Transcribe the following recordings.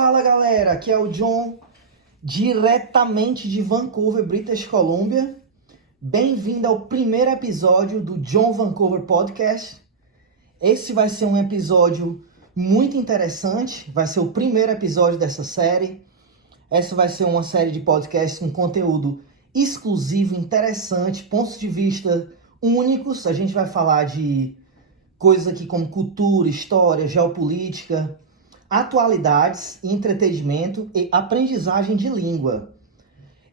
Fala galera, aqui é o John, diretamente de Vancouver, British Columbia. Bem-vindo ao primeiro episódio do John Vancouver Podcast. Esse vai ser um episódio muito interessante, vai ser o primeiro episódio dessa série. Essa vai ser uma série de podcasts com conteúdo exclusivo, interessante, pontos de vista únicos. A gente vai falar de coisas aqui como cultura, história, geopolítica, atualidades, entretenimento e aprendizagem de língua.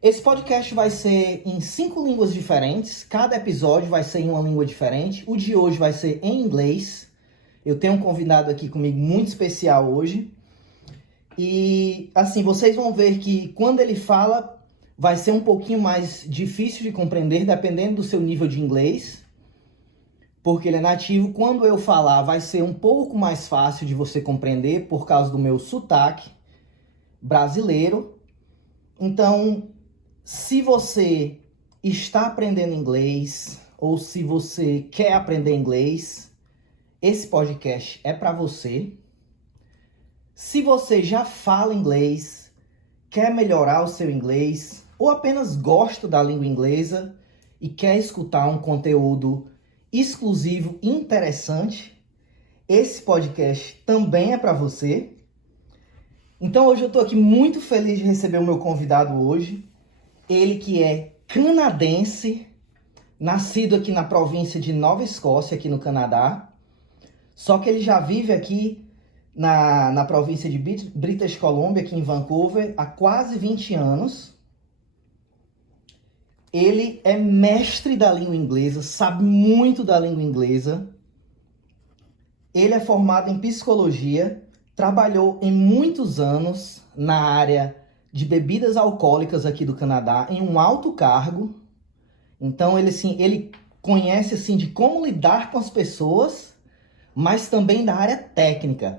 Esse podcast vai ser em 5 línguas diferentes, cada episódio vai ser em uma língua diferente. O de hoje vai ser em inglês. Eu tenho um convidado aqui comigo muito especial hoje. E assim, vocês vão ver que quando ele fala, vai ser um pouquinho mais difícil de compreender, dependendo do seu nível de inglês, porque ele é nativo. Quando eu falar, vai ser um pouco mais fácil de você compreender, por causa do meu sotaque brasileiro. Então, se você está aprendendo inglês, ou se você quer aprender inglês, esse podcast é para você. Se você já fala inglês, quer melhorar o seu inglês, ou apenas gosta da língua inglesa e quer escutar um conteúdo exclusivo e interessante, esse podcast também é para você. Então hoje eu estou aqui muito feliz de receber o meu convidado hoje. Ele que é canadense, nascido aqui na província de Nova Escócia, aqui no Canadá. Só que ele já vive aqui na província de British Columbia, aqui em Vancouver, há quase 20 anos. Ele é mestre da língua inglesa, sabe muito da língua inglesa. Ele é formado em psicologia, trabalhou em muitos anos na área de bebidas alcoólicas aqui do Canadá, em um alto cargo. Então ele conhece assim, de como lidar com as pessoas, mas também da área técnica,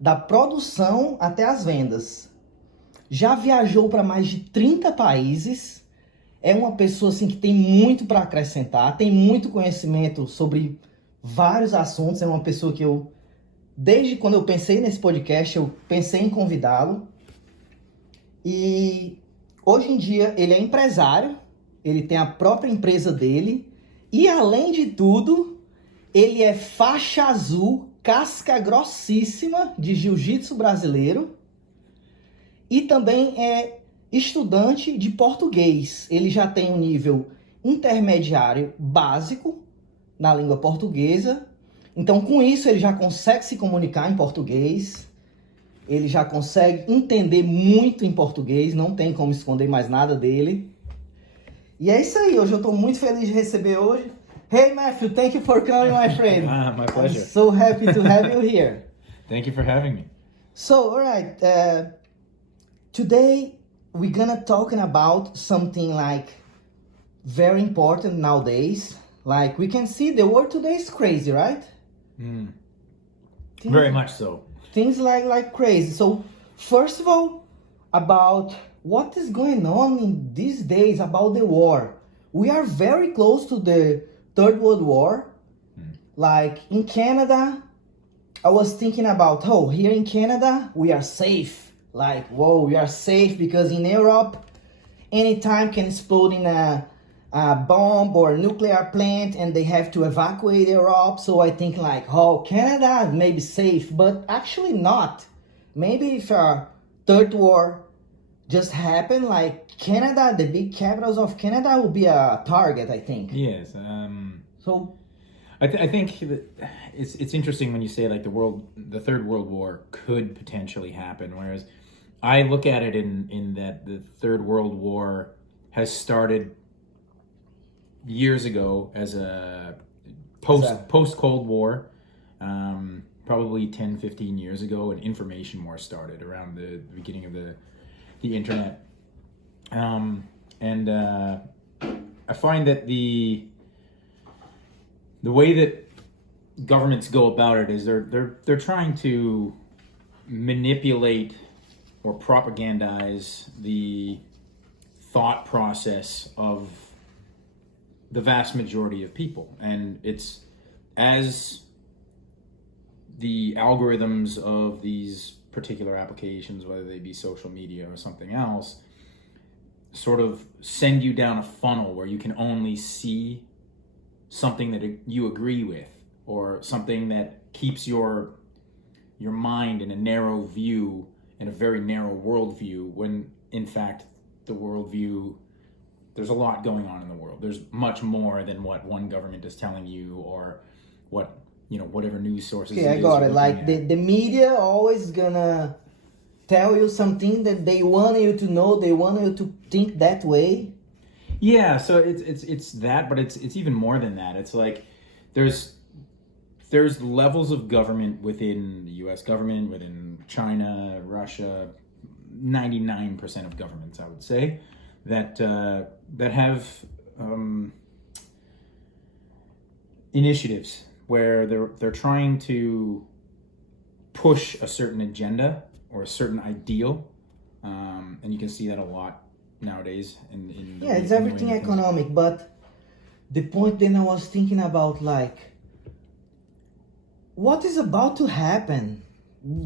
da produção até as vendas. Já viajou para mais de 30 países. É uma pessoa assim, que tem muito para acrescentar, tem muito conhecimento sobre vários assuntos. É uma pessoa que desde quando eu pensei nesse podcast, eu pensei em convidá-lo. E hoje em dia ele é empresário, ele tem a própria empresa dele. E além de tudo, ele é faixa azul, casca grossíssima de jiu-jitsu brasileiro. E também é estudante de português. Ele já tem um nível intermediário básico na língua portuguesa. Então, com isso, ele já consegue se comunicar em português. Ele já consegue entender muito em português. Não tem como esconder mais nada dele. E é isso aí. Hoje eu estou muito feliz de receber hoje. Hey, Matthew, thank you for coming, my friend. My pleasure. I'm so happy to have you here. Thank you for having me. So, all right. Today, we're gonna talking about something like very important nowadays. Like we can see the world today is crazy, right? Very much so. Things like crazy. So first of all, about what is going on in these days about the war. We are very close to the Third World War. Like in Canada, I was thinking about, here in Canada, we are safe. Like, whoa, we are safe because in Europe, anytime can explode in a bomb or a nuclear plant and they have to evacuate Europe. So I think like, Canada may be safe, but actually not. Maybe if a third war just happened, like Canada, the big capitals of Canada will be a target, I think. Yes. I think that it's interesting when you say like the Third World War could potentially happen, whereas I look at it in that the Third World War has started years ago as a post Cold War, probably 10, 15 years ago, an information war started around the beginning of the internet. I find that the way that governments go about it is they're trying to manipulate or propagandize the thought process of the vast majority of people. And it's as the algorithms of these particular applications, whether they be social media or something else, sort of send you down a funnel where you can only see something that you agree with, or something that keeps your mind in a narrow view, in a very narrow worldview, when in fact the worldview, there's a lot going on in the world. There's much more than what one government is telling you, or what, whatever news sources. Okay, I got it. Like the media always gonna tell you something that they want you to know, they want you to think that way. Yeah, so it's that, but it's even more than that. It's like there's levels of government within the U.S. government, within China, Russia, 99% of governments, I would say, that have initiatives where they're trying to push a certain agenda or a certain ideal, and you can see that a lot nowadays. It's everything economic, but the point then I was thinking about, like, what is about to happen?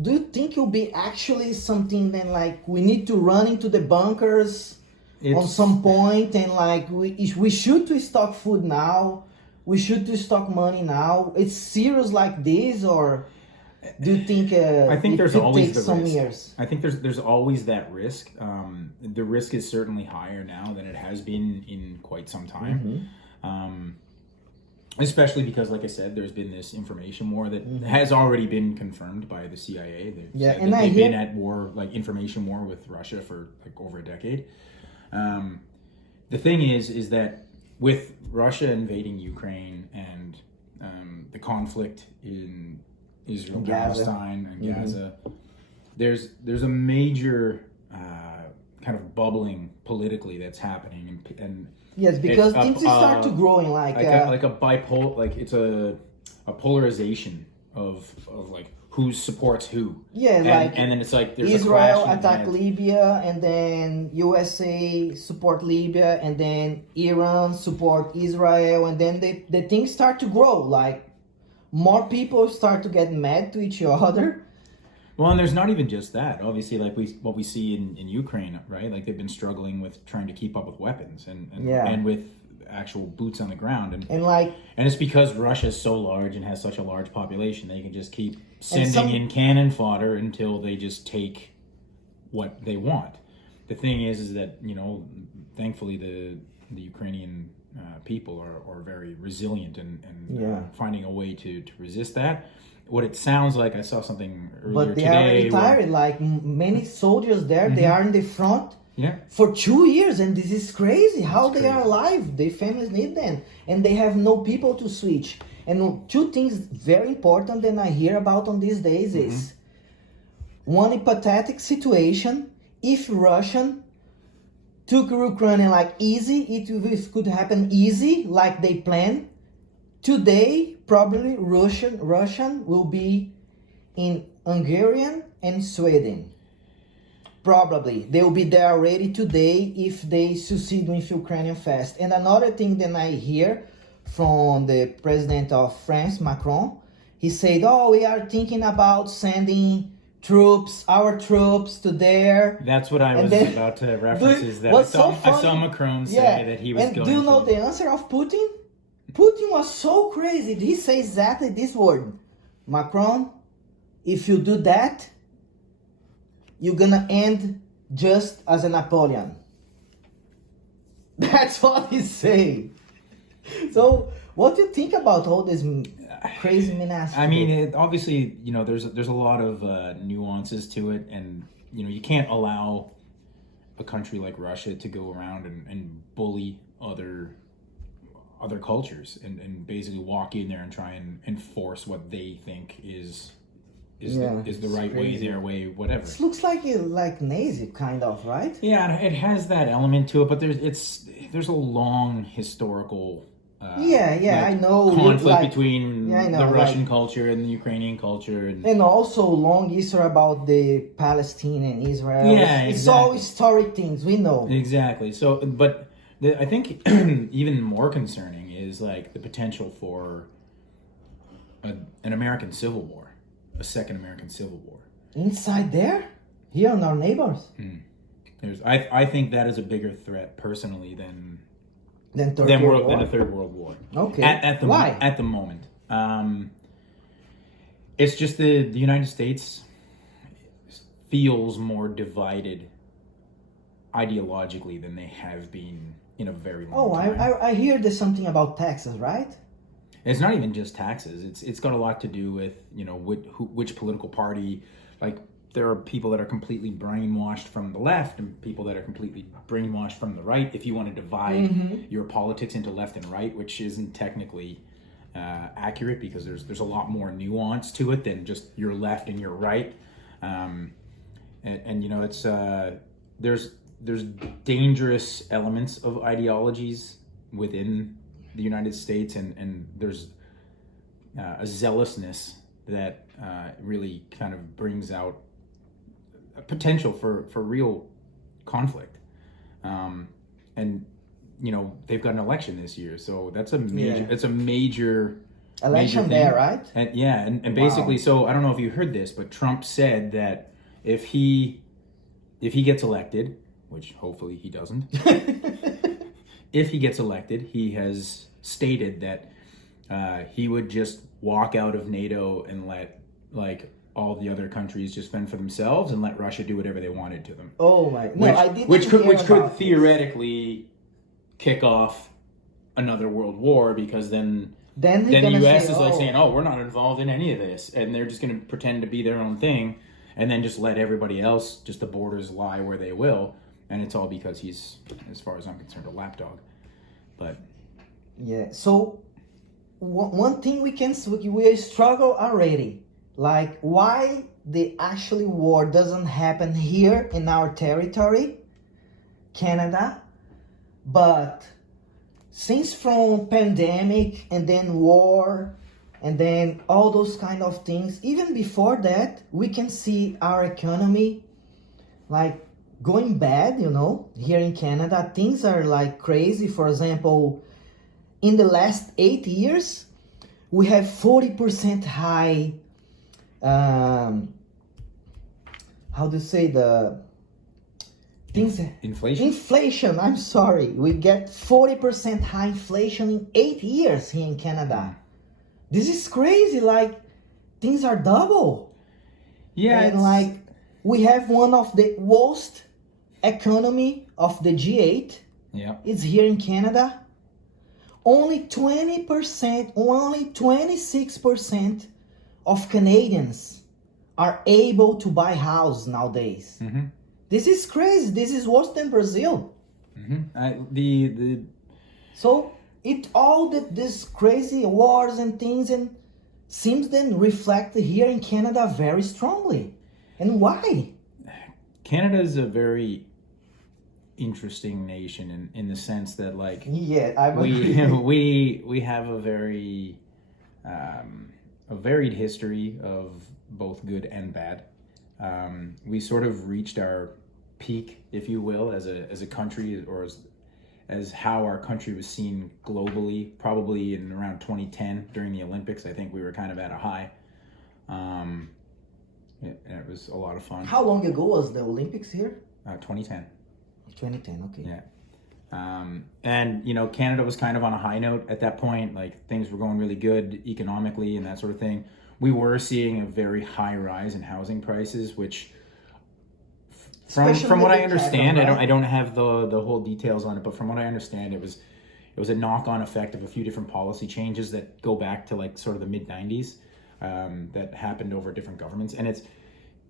Do you think it will be actually something then, like, we need to run into the bunkers on some point, and like we should to stock food now, we should to stock money now? It's serious like this, or do you think I think there's always the some risk. Years? I think there's always that risk. The risk is certainly higher now than it has been in quite some time. Especially because, like I said, there's been this information war that has already been confirmed by the CIA. They've been at war, like information war with Russia for like over a decade. The thing is that with Russia invading Ukraine and the conflict in Israel, Palestine, and Gaza, there's a major kind of bubbling politically that's happening, and yes, because things start to growing like a bipolar, like it's a polarization of like who supports who. Yeah, and then it's like there's Israel a attack Libya, and then USA support Libya, and then Iran support Israel, and then the things start to grow. Like more people start to get mad to each other. Well, and there's not even just that. Obviously, like what we see in Ukraine, right? Like they've been struggling with trying to keep up with weapons and with actual boots on the ground, and it's because Russia is so large and has such a large population, they can just keep sending in cannon fodder until they just take what they want. The thing is that thankfully the Ukrainian people are very resilient and finding a way to resist that. What it sounds like, I saw something earlier today. But they are retired. Like many soldiers there, they are in the front for 2 years, and this is crazy. How they are alive? Their families need them, and they have no people to switch. And two things very important that I hear about on these days is one hypothetical situation: if Russian took Ukraine like easy, it could happen easy like they planned. Today, probably Russian will be in Hungarian and Sweden. Probably they will be there already today if they succeed with Ukrainian fast. And another thing that I hear from the president of France, Macron, he said, we are thinking about sending our troops to there. That's what I was about to reference. Is that I saw Macron say that he was going. And do you know the answer of Putin? Putin was so crazy. He says exactly this word: Macron, if you do that, you're gonna end just as a Napoleon. That's what he say. So, what do you think about all this crazy menace? I mean, obviously, there's a lot of nuances to it, and you can't allow a country like Russia to go around and bully other cultures and basically walk in there and try and enforce what they think is the right way, their way, whatever. It looks like Nazi kind of, right? Yeah, it has that element to it, but there's a long historical I know conflict between the Russian culture and the Ukrainian culture, and also long history about the Palestine and Israel. It's all historic things we know. Exactly. So, but I think even more concerning is like the potential for an American Civil War, a second American Civil War. Inside there? Here on our neighbors? I think that is a bigger threat personally than Than a third world war. Okay. Why? At the moment. It's just the United States feels more divided ideologically than they have been in a very long time. I hear there's something about taxes, right? It's not even just taxes. It's got a lot to do with, which political party. Like, there are people that are completely brainwashed from the left and people that are completely brainwashed from the right. If you want to divide your politics into left and right, which isn't technically accurate, because there's a lot more nuance to it than just your left and your right. It's there's dangerous elements of ideologies within the United States, and there's a zealousness that really kind of brings out a potential for real conflict. They've got an election this year, so that's a major. It's a major election major there, right? And basically, so I don't know if you heard this, but Trump said that if he gets elected, which hopefully he doesn't, if he gets elected, he has stated that he would just walk out of NATO and let all the other countries just fend for themselves and let Russia do whatever they wanted to them. Oh my! No, I didn't. Which could theoretically kick off another world war, because then the U.S. is saying, "Oh, we're not involved in any of this," and they're just going to pretend to be their own thing, and then just let everybody else, just the borders lie where they will, and it's all because he's, as far as I'm concerned, a lapdog. But yeah, so one thing we struggle already, like why the actually war doesn't happen here in our territory, Canada, but since from pandemic and then war and then all those kind of things, even before that, we can see our economy like going bad, here in Canada. Things are like crazy. For example, in the last 8 years, we have 40% high, how to say the things? Inflation? Inflation, I'm sorry. We get 40% high inflation in 8 years here in Canada. This is crazy. Like, things are double. Yeah. And we have one of the worst economy of the G8. Yeah. It's here in Canada. Only 20%, only 26% of Canadians are able to buy house nowadays. Mm-hmm. This is crazy. This is worse than Brazil. Mm-hmm. So this crazy wars and things and seems then reflect here in Canada very strongly. And why? Canada is a very interesting nation in the sense that we have a very a varied history of both good and bad. We sort of reached our peak, if you will, as a country, or as how our country was seen globally, probably in around 2010 during the Olympics. I think we were kind of at a high. And it was a lot of fun. How long ago was the Olympics here? 2010. 2010, okay. Yeah. And Canada was kind of on a high note at that point. Like, things were going really good economically and that sort of thing. We were seeing a very high rise in housing prices, which from what I understand, right? I don't have the whole details on it, but from what I understand, it was a knock-on effect of a few different policy changes that go back to sort of the mid-90s, that happened over different governments. And it's,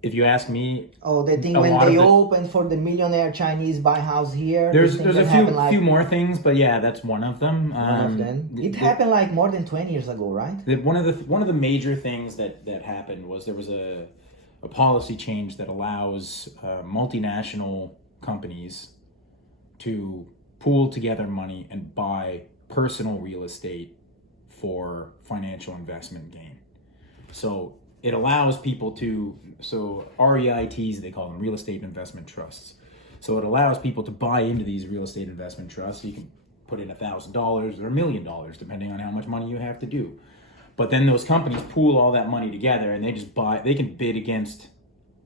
if you ask me, the thing when they opened for the millionaire Chinese buy house here. There's a few more things, but yeah, that's one of them. It happened more than 20 years ago, right? One of the major things that happened was there was a policy change that allows multinational companies to pool together money and buy personal real estate for financial investment gain. So it allows people REITs, they call them, real estate investment trusts. So it allows people to buy into these real estate investment trusts. You can put in $1,000 or $1 million, depending on how much money you have to do. But then those companies pool all that money together and they just buy, they can bid against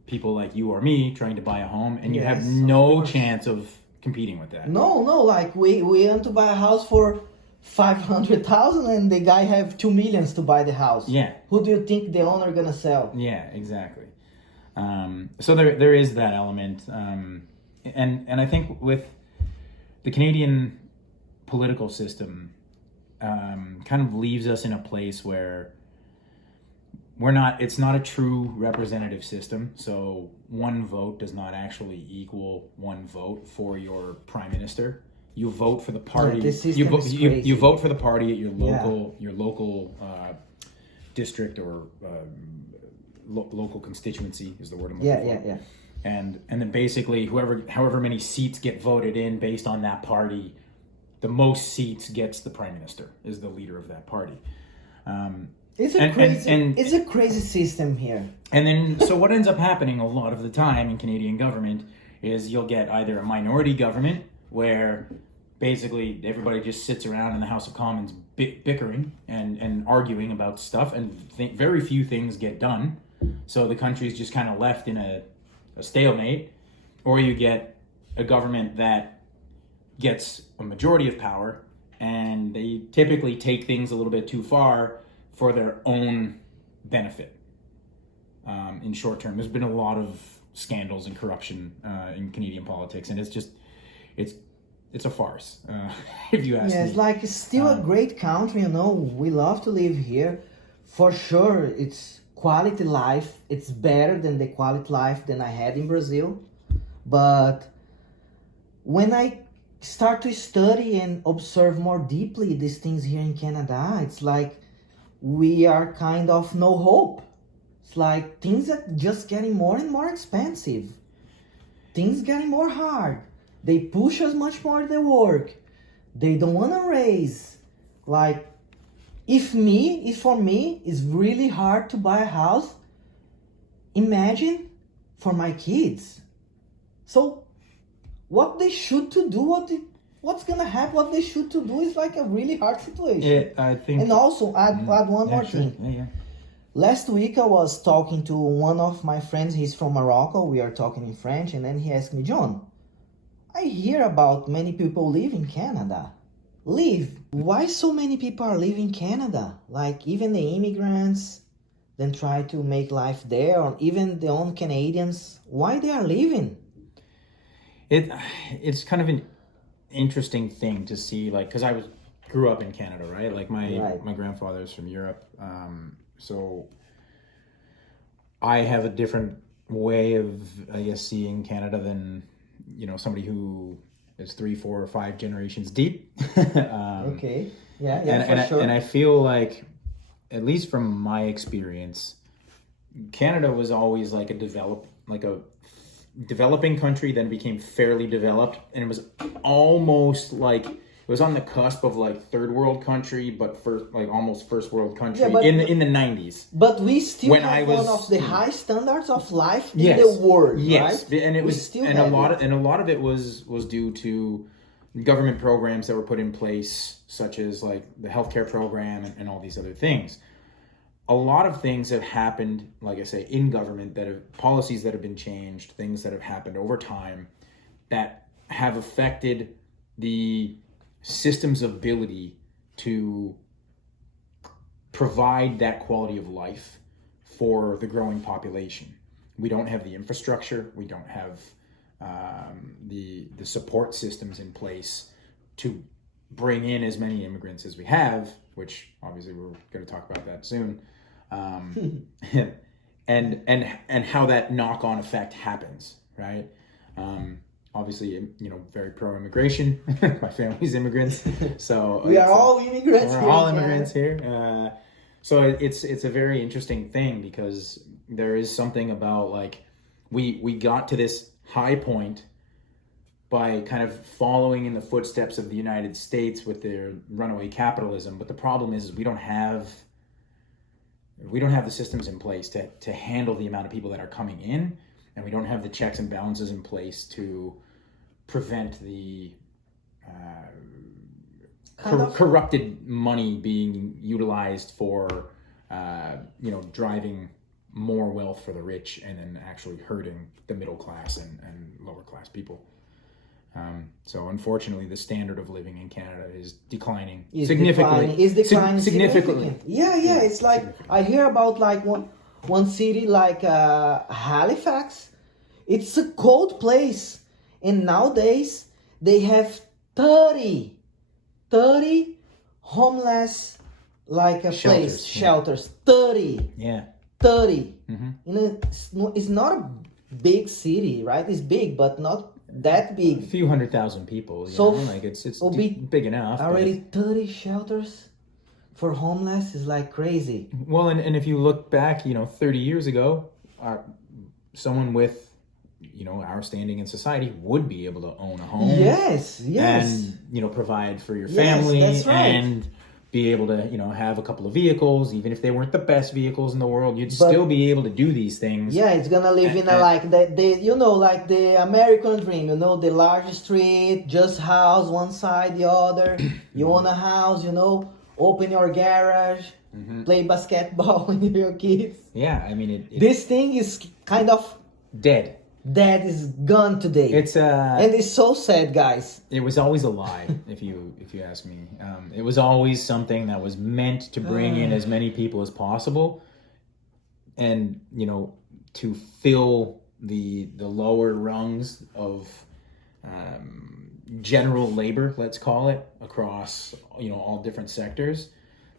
people like you or me trying to buy a home, and you Yes, have of no course. chance of competing with that. No, like we want to buy a house for 500,000 and the guy have 2 millions to buy the house. Yeah. Who do you think the owner gonna sell? Yeah, exactly. So there is that element, and I think with the Canadian political system, kind of leaves us in a place where it's not a true representative system. So one vote does not actually equal one vote for your prime minister. You vote for the party. this system is crazy. You vote for the party at your local district or local constituency is the word I'm looking for. Yeah. And then basically however many seats get voted in based on that party, the most seats gets the prime minister, is the leader of that party. It's a crazy system here. And then, so what ends up happening a lot of the time in Canadian government is you'll get either a minority government where basically everybody just sits around in the House of Commons bickering and arguing about stuff, and very few things get done. So the country's just kind of left in a stalemate. Or you get a government that gets a majority of power, and they typically take things a little bit too far for their own benefit. In short term, there's been a lot of scandals and corruption in Canadian politics, and it's a farce, if you ask me. Yeah, it's like it's still a great country, we love to live here. For sure, it's quality life. It's better than the quality life than I had in Brazil. But when I start to study and observe more deeply these things here in Canada, it's like we are kind of no hope. It's like things are just getting more and more expensive. Things getting more hard. They push us much more their work. They don't want to raise. Like, if for me, it's really hard to buy a house, imagine for my kids. So, what they should to do, what's gonna happen, what they should to do is like a really hard situation. Yeah, I think. And also, add one more thing. Yeah. Last week I was talking to one of my friends, he's from Morocco, we are talking in French, and then he asked me, John, I hear about many people live in Canada. Why so many people are living in Canada? Like even the immigrants, then try to make life there, or even the own Canadians, why they are leaving? It's kind of an interesting thing to see, like, because I grew up in Canada, right? Like my grandfather's from Europe, so I have a different way of, I guess, seeing Canada than somebody who is 3, 4, or 5 generations deep. Okay, for sure. And I feel like, at least from my experience, Canada was always like a developing country, then became fairly developed, and it was almost like it was on the cusp of like third world country, but almost first world country in the 90s. But we still have one of the high standards of life in the world, right? And it was, and a lot of it was due to government programs that were put in place, such as like the healthcare program and all these other things. A lot of things have happened, like I say, in government, policies that have been changed, things that have happened over time that have affected the system's ability to provide that quality of life for the growing population. We don't have the infrastructure. We don't have the support systems in place to bring in as many immigrants as we have, which obviously we're going to talk about that soon. And how that knock-on effect happens, right? Obviously, very pro-immigration. My family's immigrants, so we are all immigrants. We're all immigrants here. So it's a very interesting thing, because there is something about like we got to this high point by kind of following in the footsteps of the United States with their runaway capitalism. But the problem is we don't have the systems in place to handle the amount of people that are coming in, and we don't have the checks and balances in place to prevent the corrupted money being utilized for driving more wealth for the rich and then actually hurting the middle class and lower class people. So unfortunately, the standard of living in Canada is declining significantly. Is declining significantly. Yeah. It's like I hear about like one city like Halifax. It's a cold place, and nowadays they have 30 homeless like a shelters. 30. Yeah. 30. It's not a big city, right? It's big, but not that big. A few 100,000 people. It's big enough. Already 30 shelters for homeless is like crazy. Well, and if you look back, 30 years ago, someone with our standing in society would be able to own a home. Yes. And provide for your family. That's right. And be able to have a couple of vehicles, even if they weren't the best vehicles in the world, you'd still be able to do these things. Yeah, it's gonna live in a like like the American dream, the large street, just house one side the other. You own a house, open your garage, play basketball with your kids. Yeah, I mean this thing is kind of dead. That is gone today. And it's so sad, guys. It was always a lie, if you ask me. It was always something that was meant to bring in as many people as possible, and to fill the lower rungs of general labor, let's call it, across all different sectors,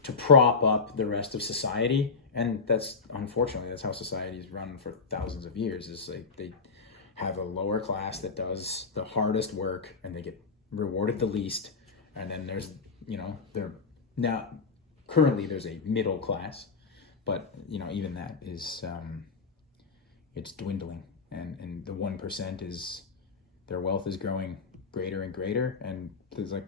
to prop up the rest of society. And that's how society is run for thousands of years. Is like they have a lower class that does the hardest work and they get rewarded the least. And then there's, currently there's a middle class, but, even that is, it's dwindling. And the 1% is, their wealth is growing greater and greater. And there's like,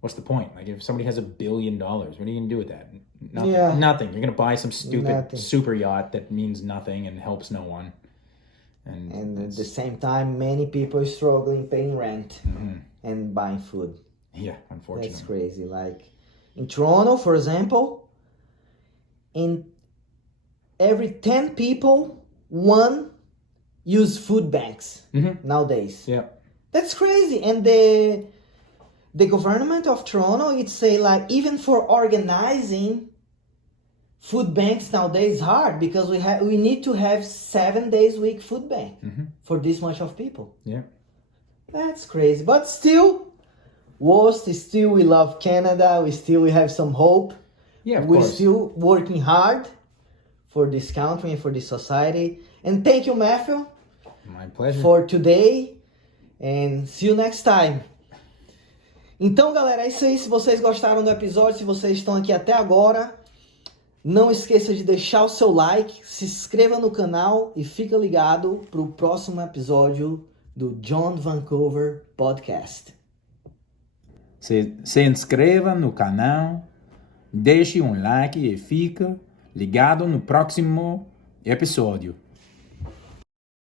what's the point? Like if somebody has $1 billion, what are you going to do with that? Nothing. Yeah. Nothing. You're going to buy some stupid super yacht that means nothing and helps no one. And at the same time, many people are struggling paying rent and buying food. Yeah, unfortunately. That's crazy. Like in Toronto, for example, in every 10 people, one use food banks nowadays. Yeah. That's crazy. And the government of Toronto, it say like even for organizing food banks nowadays is hard because we need to have 7 days a week food bank for this much of people. Yeah. That's crazy. But still, we love Canada. We have some hope. Yeah, of We're course. still working hard for this country and for this society. And thank you, Matthew. My pleasure. For today. And see you next time. Então, galera, é isso aí. Se vocês gostaram do episódio, se vocês estão aqui até agora, não esqueça de deixar o seu like, se inscreva no canal e fica ligado para o próximo episódio do John Vancouver Podcast. Se inscreva no canal, deixe um like e fica ligado no próximo episódio.